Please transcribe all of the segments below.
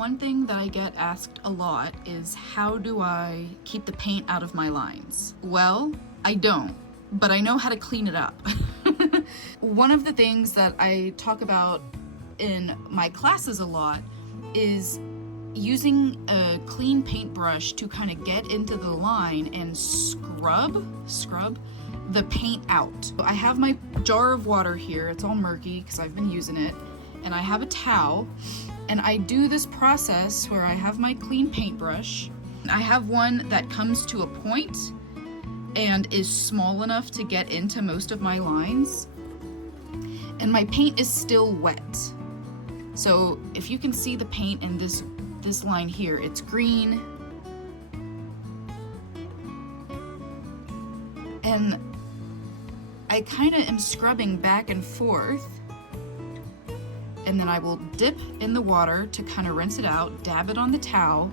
One thing that I get asked a lot is, how do I keep the paint out of my lines? Well, I don't, but I know how to clean it up. One of the things that I talk about in my classes a lot is using a clean paintbrush to kind of get into the line and scrub the paint out. I have my jar of water here. It's all murky because I've been using it, and I have a towel, and I do this process where I have my clean paintbrush. I have one that comes to a point and is small enough to get into most of my lines, and my paint is still wet. So if you can see the paint in this line here, it's green, and I kind of am scrubbing back and forth, and then I will dip in the water to kind of rinse it out, dab it on the towel,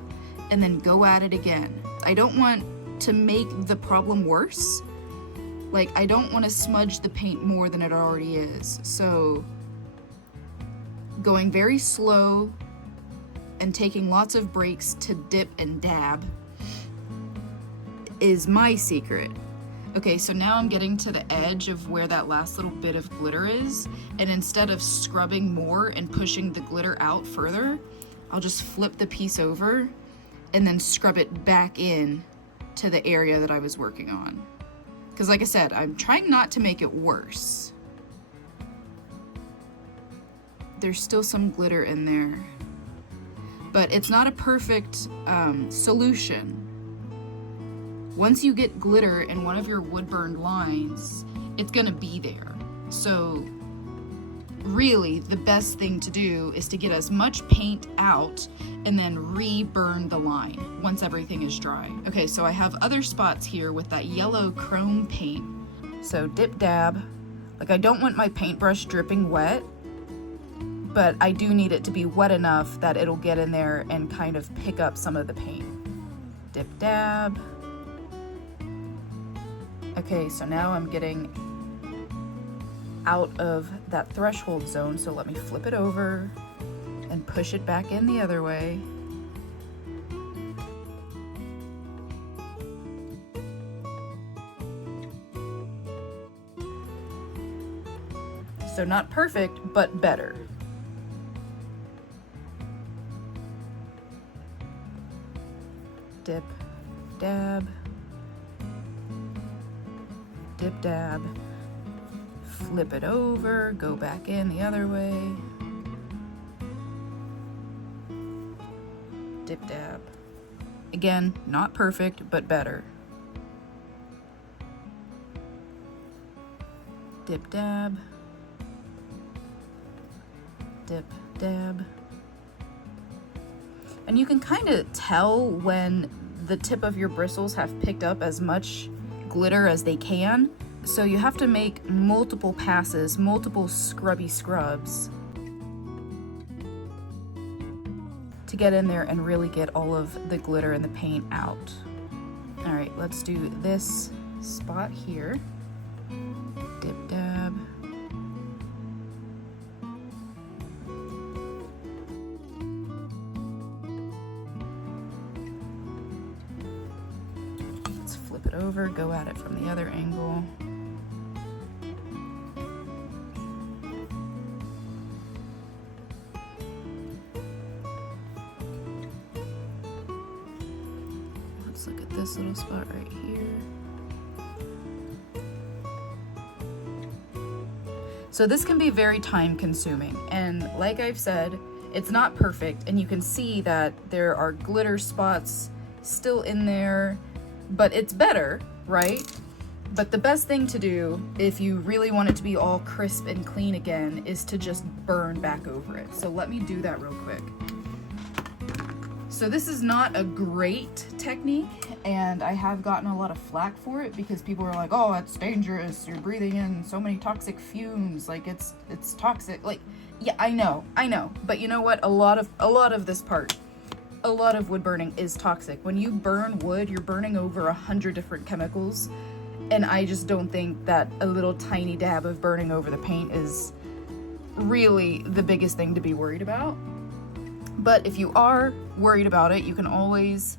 and then go at it again. I don't want to make the problem worse. Like, I don't want to smudge the paint more than it already is. So going very slow and taking lots of breaks to dip and dab is my secret. Okay, so now I'm getting to the edge of where that last little bit of glitter is, and instead of scrubbing more and pushing the glitter out further, I'll just flip the piece over and then scrub it back in to the area that I was working on. Because like I said, I'm trying not to make it worse. There's still some glitter in there, but it's not a perfect solution. Once you get glitter in one of your wood-burned lines, it's gonna be there. So really, the best thing to do is to get as much paint out and then re-burn the line once everything is dry. Okay, so I have other spots here with that yellow chrome paint. So dip dab. Like, I don't want my paintbrush dripping wet, but I do need it to be wet enough that it'll get in there and kind of pick up some of the paint. Dip dab. Okay, so now I'm getting out of that threshold zone, so let me flip it over and push it back in the other way. So not perfect, but better. Dip, dab, dip, dab, flip it over, go back in the other way, dip, dab. Again, not perfect, but better. Dip, dab, dip, dab. And you can kind of tell when the tip of your bristles have picked up as much glitter as they can. So you have to make multiple passes, multiple scrubby scrubs to get in there and really get all of the glitter and the paint out. All right, let's do this spot here. Dip, dab. Let's flip it over, go at it from the other angle. Let's look at this little spot right here. So this can be very time consuming, and like I've said, it's not perfect, and you can see that there are glitter spots still in there, but it's better, right? But the best thing to do if you really want it to be all crisp and clean again is to just burn back over it. So let me do that real quick. So this is not a great technique, and I have gotten a lot of flack for it because people are like, oh, it's dangerous, you're breathing in so many toxic fumes, like it's toxic. Like, yeah, I know, but you know what, a lot of this part, a lot of wood burning is toxic. When you burn wood, you're burning over 100 different chemicals, and I just don't think that a little tiny dab of burning over the paint is really the biggest thing to be worried about. But if you are worried about it, you can always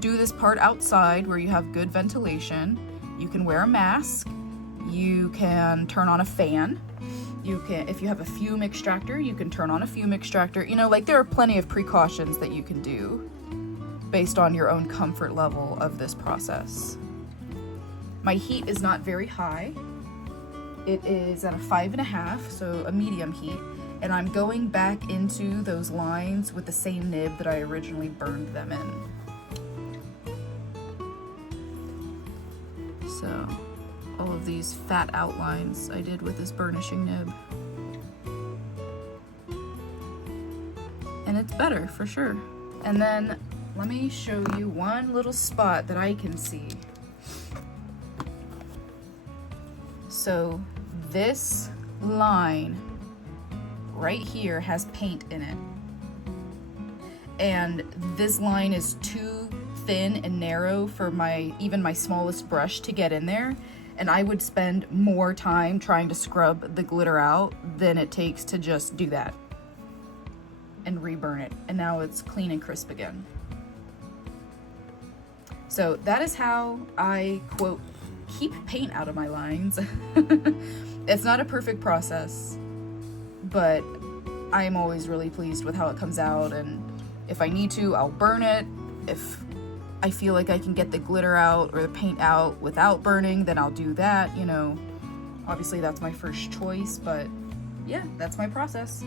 do this part outside where you have good ventilation. You can wear a mask. You can turn on a fan. You can, if you have a fume extractor, you can turn on a fume extractor. You know, like there are plenty of precautions that you can do based on your own comfort level of this process. My heat is not very high. It is at a 5.5, so a medium heat. And I'm going back into those lines with the same nib that I originally burned them in. So all of these fat outlines I did with this burnishing nib. And it's better for sure. And then let me show you one little spot that I can see. So this line right here has paint in it. And this line is too thin and narrow for even my smallest brush to get in there. And I would spend more time trying to scrub the glitter out than it takes to just do that and reburn it. And now it's clean and crisp again. So that is how I, quote, keep paint out of my lines. It's not a perfect process, but I'm always really pleased with how it comes out. And if I need to, I'll burn it. If I feel like I can get the glitter out or the paint out without burning, then I'll do that, you know. Obviously that's my first choice, but yeah, that's my process.